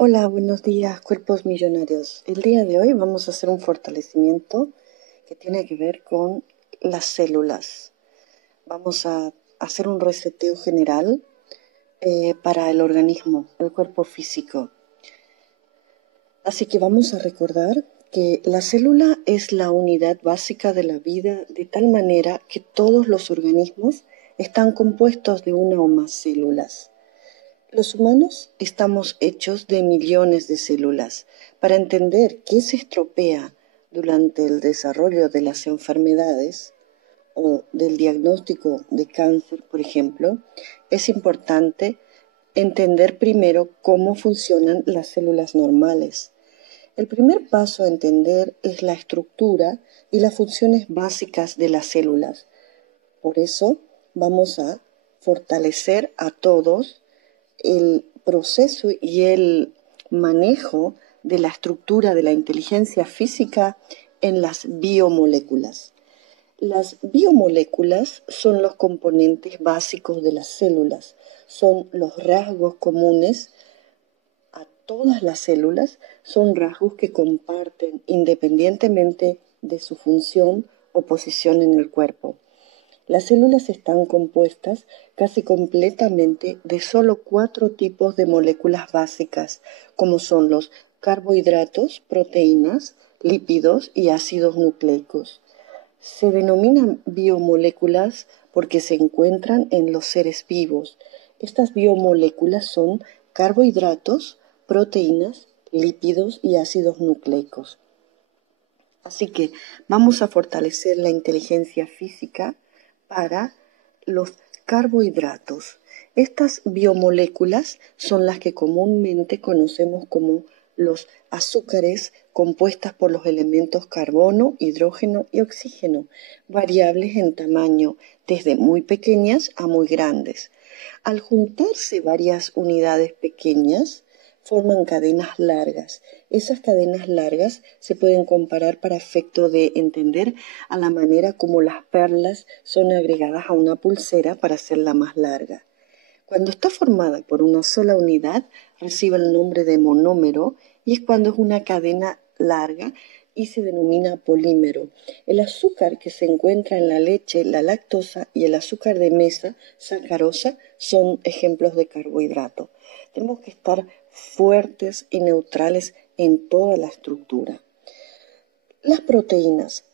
Hola, buenos días, cuerpos millonarios. El día de hoy vamos a hacer un fortalecimiento que tiene que ver con las células. Vamos a hacer un reseteo general para el organismo, el cuerpo físico. Así que vamos a recordar que la célula es la unidad básica de la vida, de tal manera que todos los organismos están compuestos de una o más células. Los humanos estamos hechos de millones de células. Para entender qué se estropea durante el desarrollo de las enfermedades o del diagnóstico de cáncer, por ejemplo, es importante entender primero cómo funcionan las células normales. El primer paso a entender es la estructura y las funciones básicas de las células. Por eso vamos a fortalecer a todos el proceso y el manejo de la estructura de la inteligencia física en las biomoléculas. Las biomoléculas son los componentes básicos de las células, son los rasgos comunes a todas las células, son rasgos que comparten independientemente de su función o posición en el cuerpo. Las células están compuestas casi completamente de solo 4 tipos de moléculas básicas, como son los carbohidratos, proteínas, lípidos y ácidos nucleicos. Se denominan biomoléculas porque se encuentran en los seres vivos. Estas biomoléculas son carbohidratos, proteínas, lípidos y ácidos nucleicos. Así que vamos a fortalecer la inteligencia física para los carbohidratos. Estas biomoléculas son las que comúnmente conocemos como los azúcares, compuestas por los elementos carbono, hidrógeno y oxígeno, variables en tamaño, desde muy pequeñas a muy grandes. Al juntarse varias unidades pequeñas, forman cadenas largas. Esas cadenas largas se pueden comparar para efecto de entender a la manera como las perlas son agregadas a una pulsera para hacerla más larga. Cuando está formada por una sola unidad, recibe el nombre de monómero y es cuando es una cadena larga y se denomina polímero. El azúcar que se encuentra en la leche, la lactosa y el azúcar de mesa, sacarosa, son ejemplos de carbohidrato. Tenemos que estar fuertes y neutrales en toda la estructura. Las proteínas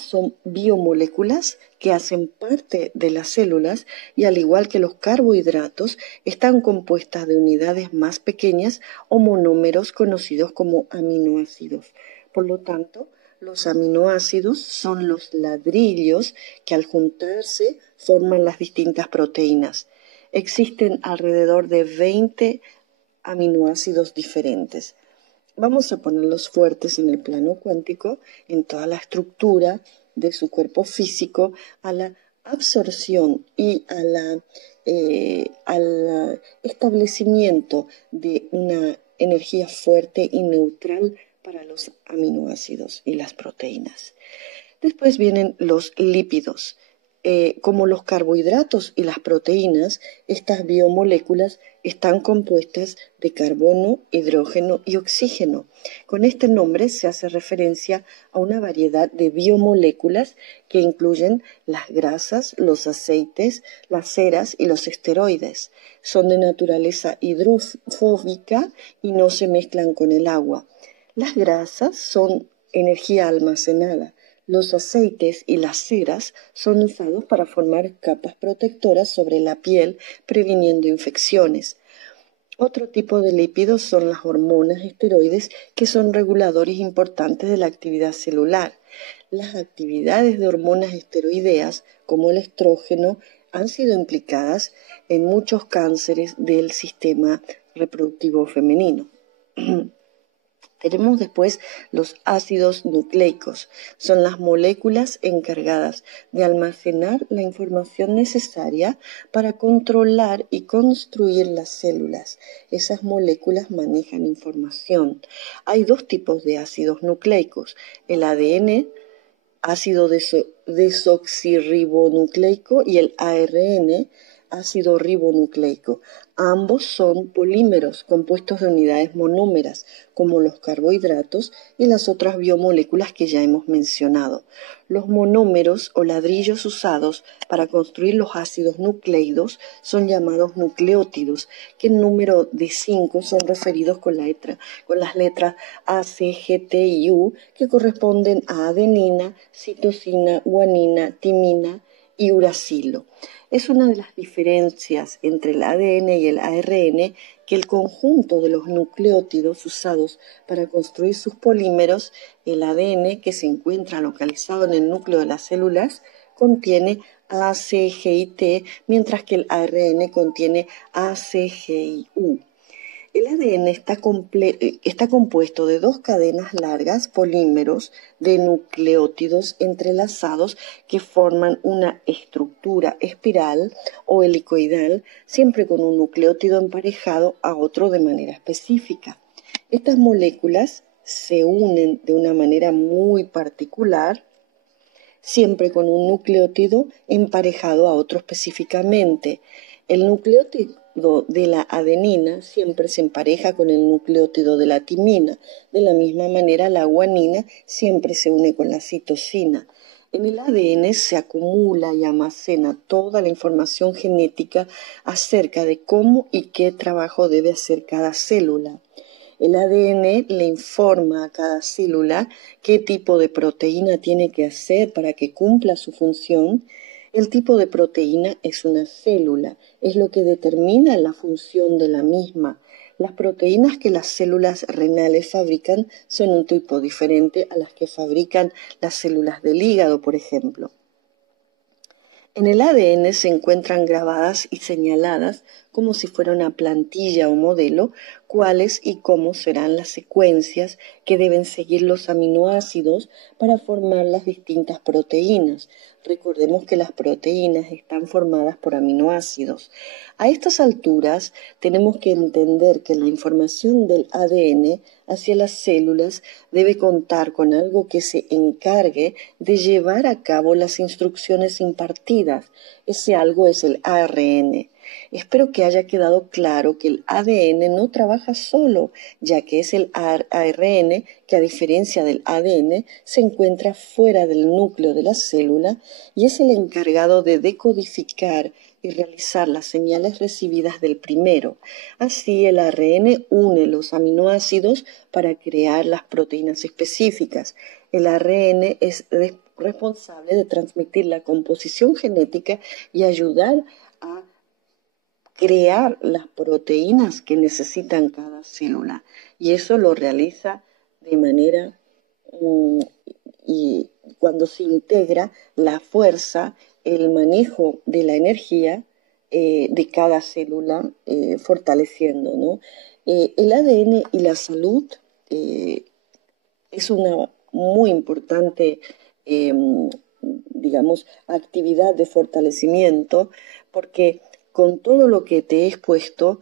son biomoléculas que hacen parte de las células y al igual que los carbohidratos están compuestas de unidades más pequeñas o monómeros conocidos como aminoácidos. Por lo tanto, los aminoácidos son los ladrillos que al juntarse forman las distintas proteínas. Existen alrededor de 20 aminoácidos diferentes. Vamos a ponerlos fuertes en el plano cuántico, en toda la estructura de su cuerpo físico, a la absorción y al establecimiento de una energía fuerte y neutral para los aminoácidos y las proteínas. Después vienen los lípidos. Como los carbohidratos y las proteínas, estas biomoléculas están compuestas de carbono, hidrógeno y oxígeno. Con este nombre se hace referencia a una variedad de biomoléculas que incluyen las grasas, los aceites, las ceras y los esteroides. Son de naturaleza hidrofóbica y no se mezclan con el agua. Las grasas son energía almacenada. Los aceites y las ceras son usados para formar capas protectoras sobre la piel, previniendo infecciones. Otro tipo de lípidos son las hormonas esteroides, que son reguladores importantes de la actividad celular. Las actividades de hormonas esteroideas, como el estrógeno, han sido implicadas en muchos cánceres del sistema reproductivo femenino. Tenemos después los ácidos nucleicos. Son las moléculas encargadas de almacenar la información necesaria para controlar y construir las células. Esas moléculas manejan información. Hay 2 tipos de ácidos nucleicos. El ADN, ácido desoxirribonucleico, y el ARN, ácido ribonucleico. Ambos son polímeros compuestos de unidades monómeras, como los carbohidratos y las otras biomoléculas que ya hemos mencionado. Los monómeros o ladrillos usados para construir los ácidos nucleidos son llamados nucleótidos, que en número de 5 son referidos con las letras A, C, G, T y U, que corresponden a adenina, citosina, guanina, timina y uracilo. Es una de las diferencias entre el ADN y el ARN que el conjunto de los nucleótidos usados para construir sus polímeros, el ADN, que se encuentra localizado en el núcleo de las células, contiene A, C, G y T, mientras que el ARN contiene A, C, G y U. El ADN está compuesto de dos cadenas largas, polímeros, de nucleótidos entrelazados que forman una estructura espiral o helicoidal, siempre con un nucleótido emparejado a otro de manera específica. Estas moléculas se unen de una manera muy particular, siempre con un nucleótido emparejado a otro específicamente. El nucleótido de la adenina siempre se empareja con el nucleótido de la timina. De la misma manera, la guanina siempre se une con la citosina. En el ADN se acumula y almacena toda la información genética acerca de cómo y qué trabajo debe hacer cada célula. El ADN le informa a cada célula qué tipo de proteína tiene que hacer para que cumpla su función. El tipo de proteína es una célula, es lo que determina la función de la misma. Las proteínas que las células renales fabrican son un tipo diferente a las que fabrican las células del hígado, por ejemplo. En el ADN se encuentran grabadas y señaladas como si fuera una plantilla o modelo, cuáles y cómo serán las secuencias que deben seguir los aminoácidos para formar las distintas proteínas. Recordemos que las proteínas están formadas por aminoácidos. A estas alturas tenemos que entender que la información del ADN hacia las células debe contar con algo que se encargue de llevar a cabo las instrucciones impartidas. Ese algo es el ARN. Espero que haya quedado claro que el ADN no trabaja solo, ya que es el ARN que, a diferencia del ADN, se encuentra fuera del núcleo de la célula y es el encargado de decodificar y realizar las señales recibidas del primero. Así, el ARN une los aminoácidos para crear las proteínas específicas. El ARN es responsable de transmitir la composición genética y ayudar a crear las proteínas que necesitan cada célula. Y eso lo realiza de manera, y cuando se integra la fuerza, el manejo de la energía de cada célula, fortaleciendo, ¿no? El ADN y la salud es una muy importante, digamos, actividad de fortalecimiento, porque con todo lo que te he expuesto,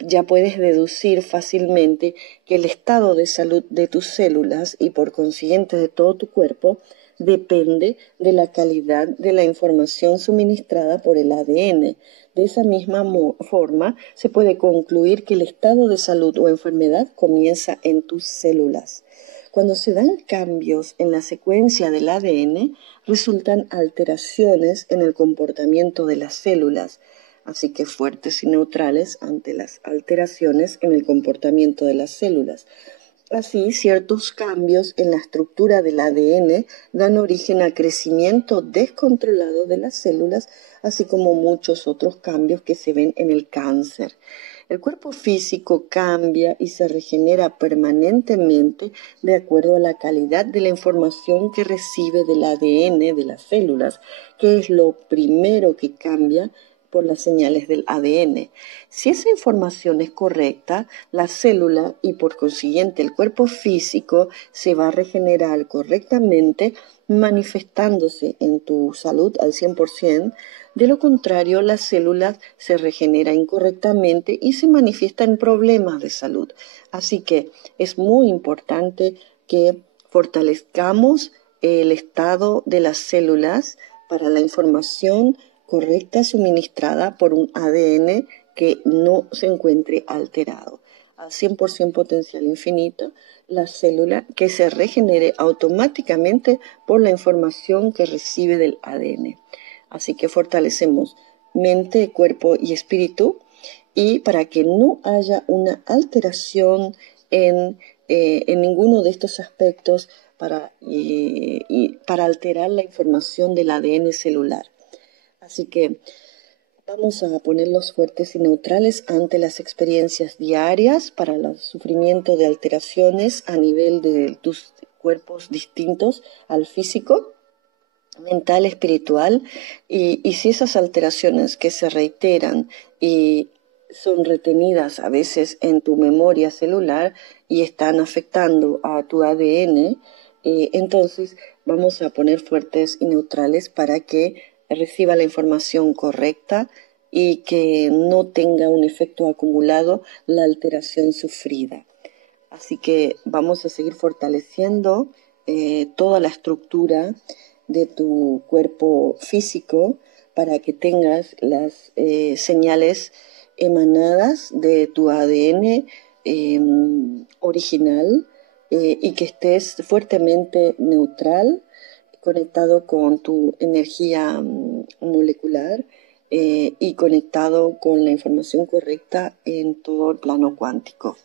ya puedes deducir fácilmente que el estado de salud de tus células y por consiguiente de todo tu cuerpo depende de la calidad de la información suministrada por el ADN. De esa misma forma, se puede concluir que el estado de salud o enfermedad comienza en tus células. Cuando se dan cambios en la secuencia del ADN, resultan alteraciones en el comportamiento de las células, así que fuertes y neutrales ante las alteraciones en el comportamiento de las células. Así, ciertos cambios en la estructura del ADN dan origen al crecimiento descontrolado de las células, así como muchos otros cambios que se ven en el cáncer. El cuerpo físico cambia y se regenera permanentemente de acuerdo a la calidad de la información que recibe del ADN de las células, que es lo primero que cambia por las señales del ADN. Si esa información es correcta, la célula y por consiguiente el cuerpo físico se va a regenerar correctamente, manifestándose en tu salud al 100%. De lo contrario, la célula se regenera incorrectamente y se manifiesta en problemas de salud. Así que es muy importante que fortalezcamos el estado de las células para la información correcta suministrada por un ADN que no se encuentre alterado. A 100% potencial infinito, la célula que se regenere automáticamente por la información que recibe del ADN. Así que fortalecemos mente, cuerpo y espíritu, y para que no haya una alteración en ninguno de estos aspectos para alterar la información del ADN celular. Así que vamos a ponerlos fuertes y neutrales ante las experiencias diarias para el sufrimiento de alteraciones a nivel de tus cuerpos distintos al físico, mental, espiritual, y si esas alteraciones que se reiteran y son retenidas a veces en tu memoria celular y están afectando a tu ADN, entonces vamos a poner fuertes y neutrales para que reciba la información correcta y que no tenga un efecto acumulado la alteración sufrida. Así que vamos a seguir fortaleciendo toda la estructura de tu cuerpo físico para que tengas las señales emanadas de tu ADN original, y que estés fuertemente neutral, conectado con tu energía molecular, y conectado con la información correcta en todo el plano cuántico.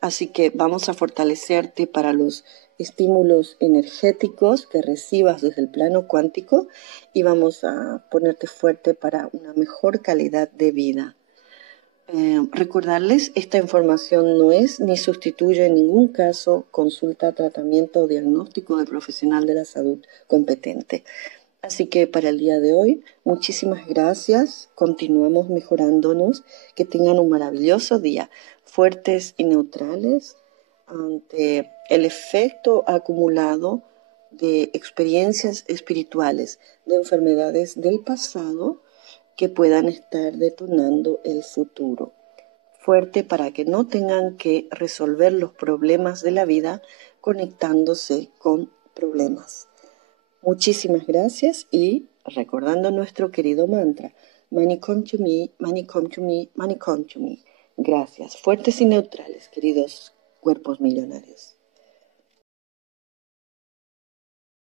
Así que vamos a fortalecerte para los estímulos energéticos que recibas desde el plano cuántico, y vamos a ponerte fuerte para una mejor calidad de vida. Recordarles, esta información no es ni sustituye en ningún caso consulta, tratamiento o diagnóstico del profesional de la salud competente. Así que para el día de hoy, muchísimas gracias, continuamos mejorándonos, que tengan un maravilloso día, fuertes y neutrales ante el efecto acumulado de experiencias espirituales, de enfermedades del pasado que puedan estar detonando el futuro. Fuerte para que no tengan que resolver los problemas de la vida conectándose con problemas. Muchísimas gracias, y recordando nuestro querido mantra, Money come to me, money come to me, money come to me. Gracias, fuertes y neutrales, queridos cuerpos millonarios.